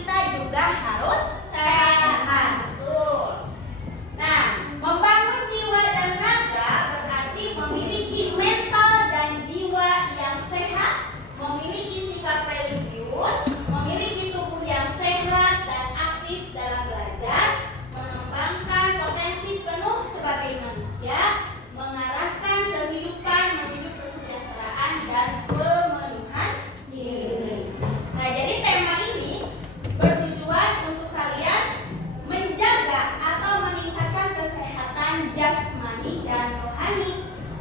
kita juga harus sehat. Betul. Nah, membangun jiwa dan raga berarti memiliki mental dan jiwa yang sehat, memiliki sikap religius, memiliki tubuh yang sehat dan aktif dalam belajar, mengembangkan potensi penuh sebagai manusia, mengarahkan kehidupan menuju kesejahteraan dan pemenuhan diri. Nah, jadi tema ini bertujuan untuk kalian menjaga atau meningkatkan kesehatan jasmani dan rohani.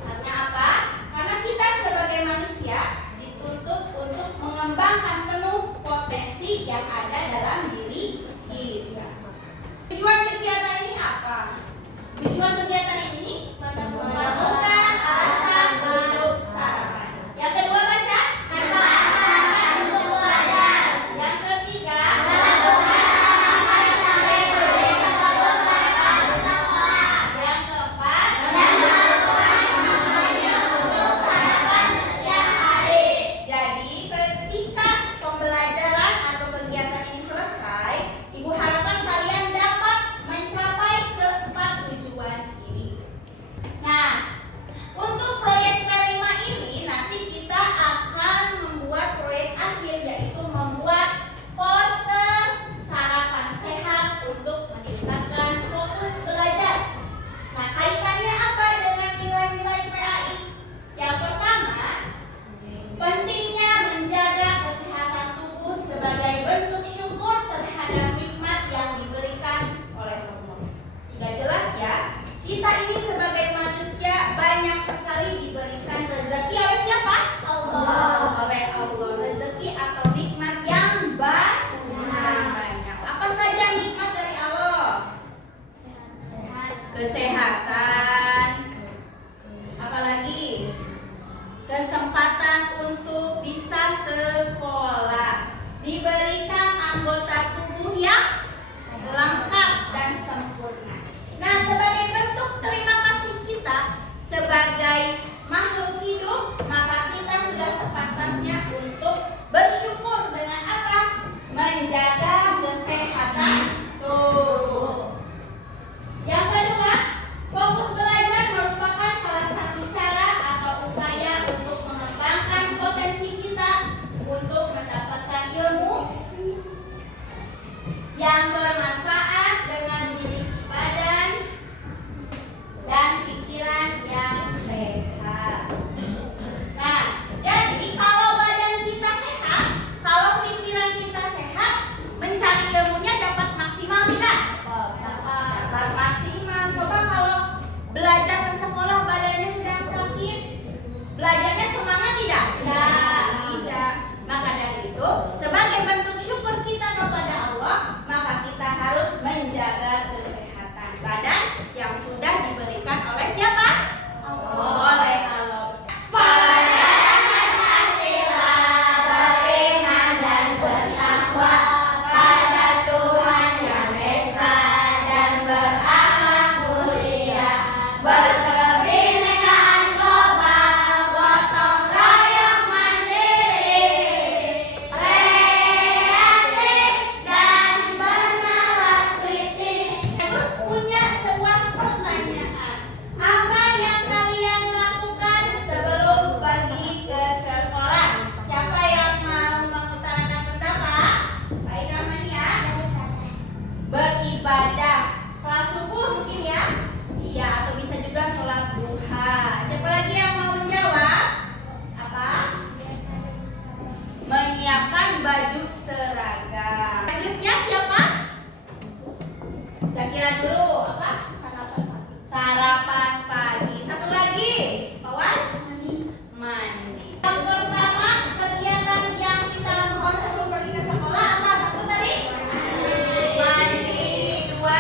Karena apa? Karena kita sebagai manusia dituntut untuk mengembangkan penuh potensi yang ada dalam diri kita. Tujuan kegiatan ini apa? Tujuan kegiatan ini menemukan alasan untuk sarapan. Yang kedua baca, alasan untuk belajar. Yang ketiga, menemukan sampai sebelum mereka bersekolah. Yang keempat, menemukan untuk sarapan setiap hari. Jadi ketika pembelajaran atau kegiatan ini selesai, Ibu harapkan kalian dapat mencapai keempat tujuan ini. Nah, untuk proyek P5 ini nanti kita akan membuat proyek akhir, yaitu membuat poster sarapan sehat untuk meningkatkan fokus belajar. Nah, kaitannya apa dengan nilai-nilai PAI? Yang pertama, pentingnya menjaga kesehatan tubuh sebagai bentuk syukur terhadap nikmat yang diberikan oleh Allah. Sudah jelas ya, kita ini sebagai manusia banyak sekali diberikan rezeki oleh siapa? Allah. Oleh Allah. Rezeki atau nikmat yang banyak. Apa saja nikmat dari Allah? Kesehatan. Apalagi? Kesempatan untuk bisa sekolah. Diberikan anggota tubuh yang lengkap dan sempurna. Nah, sebagai bentuk terima kasih kita sebagai makhluk hidup, maka kita sudah sepantasnya untuk bersyukur dengan apa? Menjaga kesehatan tubuh. Yang kedua, fokus belajar merupakan salah satu cara atau upaya untuk mengembangkan potensi kita untuk mendapatkan ilmu yang bermanfaat dengan memiliki badan dan pikiran yang sehat. Nah, jadi kalau badan kita sehat, kalau pikiran kita sehat, mencari ilmunya dapat maksimal tidak? Dapat maksimal. Coba kalau belajar ke sekolah badannya sedang sakit, belajarnya semangat tidak? Tidak. Maka dari itu, sebagai bentuk syukur kita kepada Allah, maka kita harus menjaga kesehatan badan yang sudah diberikan oleh siapa? Oleh Allah. Beriman dan bertakwa pada Tuhan yang Esa dan berakhlak mulia, berkebinekaan global, gotong royong mandiri, kreatif dan bernalar kritis. Aku punya sebuah pertanyaan. Apa yang kalian lakukan sebelum pergi ke sekolah? Siapa yang mau mengutarakan pendapat? Pak Idramania? Beribadah. Sholat subuh mungkin ya? Iya, atau bisa juga sholat duha. Siapa lagi yang mau menjawab? Apa? Menyiapkan baju seragam. Selanjutnya siapa? Zakira dulu. Apa? Sarapan pagi. Satu lagi. Awas? Mandi. Yang pertama, kegiatan yang kita lakukan sebelum pergi ke sekolah apa? Satu tadi? Mandi. Dua?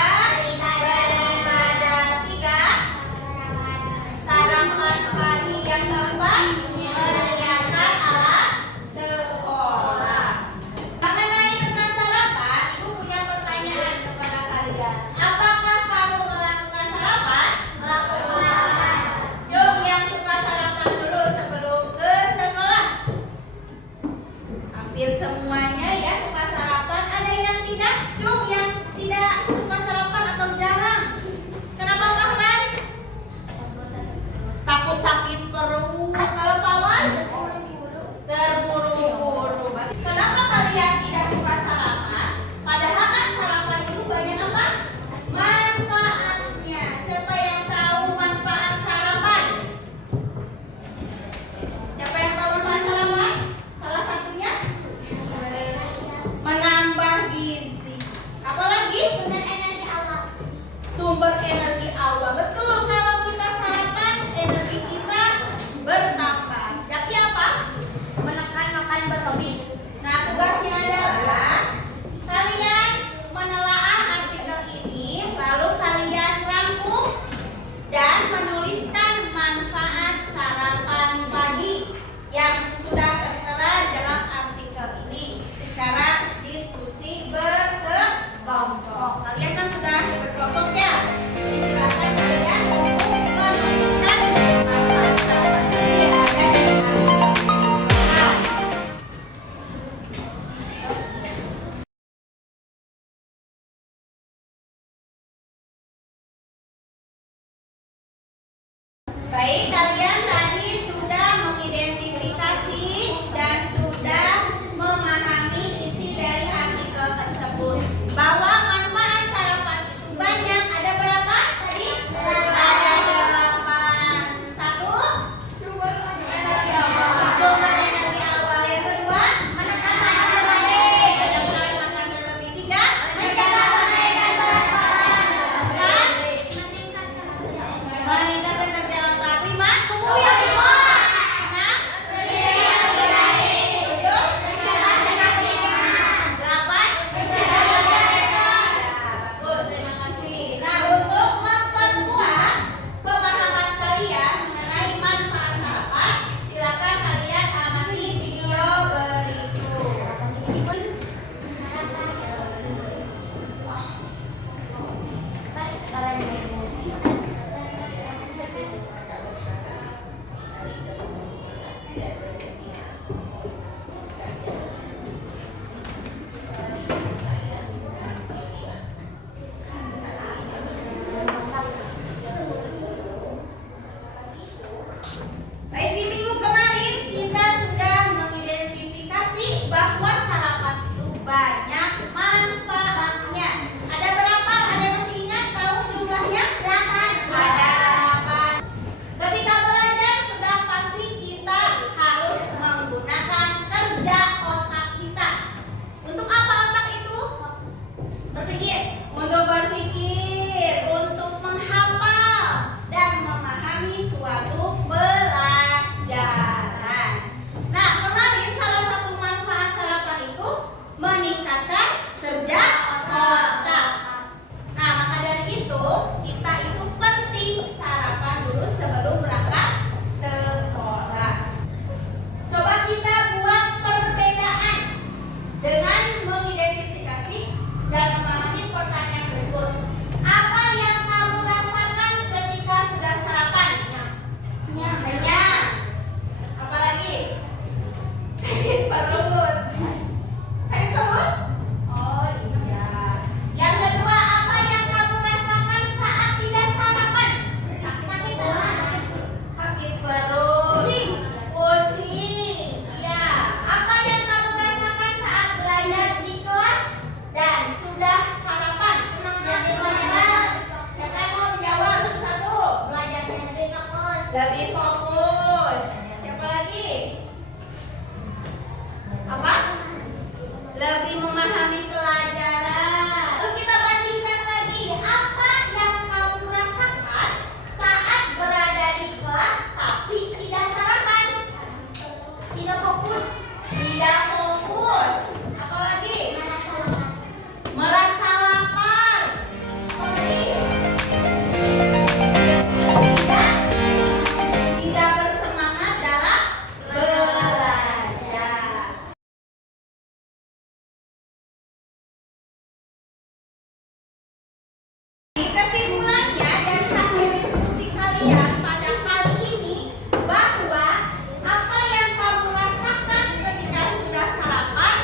Kesimpulannya dari hasil diskusi kalian pada kali ini bahwa apa yang kamu rasakan ketika sudah sarapan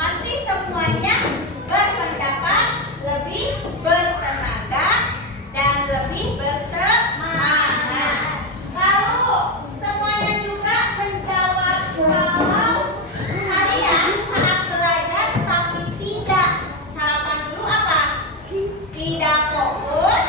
pasti semuanya berpendapat lebih bertenaga dan lebih bersemangat. Lalu semuanya juga menjawab kalau kalian saat belajar tapi tidak sarapan dulu apa? Tidak fokus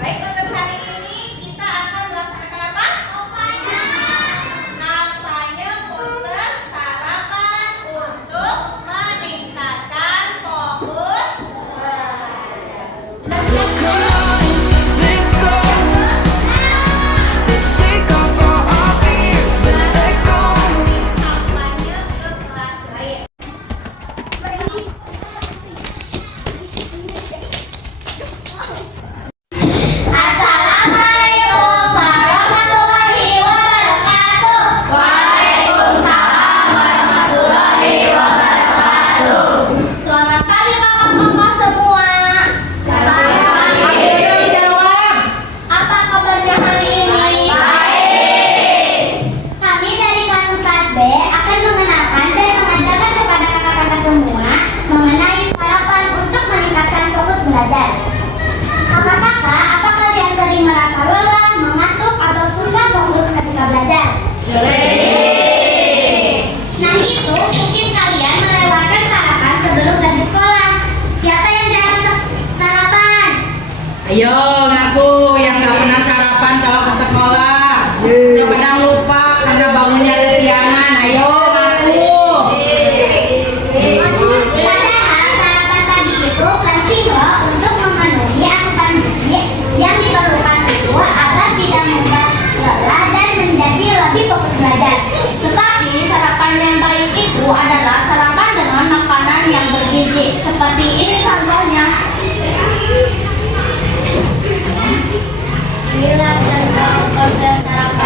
Baik, untuk hari ini kita akan melaksanakan apa? Kampanye poster sarapan untuk meningkatkan fokus belajar. So come on, let's go. Let's shake off all our fears and let go. Kampanye ke kelas lain. Assalamualaikum warahmatullahi wabarakatuh. Waalaikumsalam warahmatullahi wabarakatuh. Selamat pagi kakak-kakak semua. Selamat pagi. Jawab. Apa kabarnya hari ini? Baik. Kami dari kelas 4B akan mengenalkan dan mengajarkan kepada kakak-kakak semua mengenai sarapan untuk meningkatkan fokus belajar. Kakak-kakak, apa kalian sering merasa lelah, mengantuk, atau susah fokus ketika belajar? Sering. Nah itu, mungkin kalian melewatkan sarapan sebelum dari sekolah. Siapa yang jarang sarapan? Ayo ngaku yang nggak pernah sarapan kalau ke sekolah. Yang kadang lupa karena bangunnya kesiangan. Ayo ngaku. Padahal sarapan pagi itu penting loh untuk memenuhi asupan gizi yang diperlukan itu agar tidak mudah lelah dan menjadi lebih fokus belajar. Tetapi sarapan yang baik itu adalah sarapan dengan makanan yang bergizi. Seperti ini contohnya. Inilah contoh konsep sarapan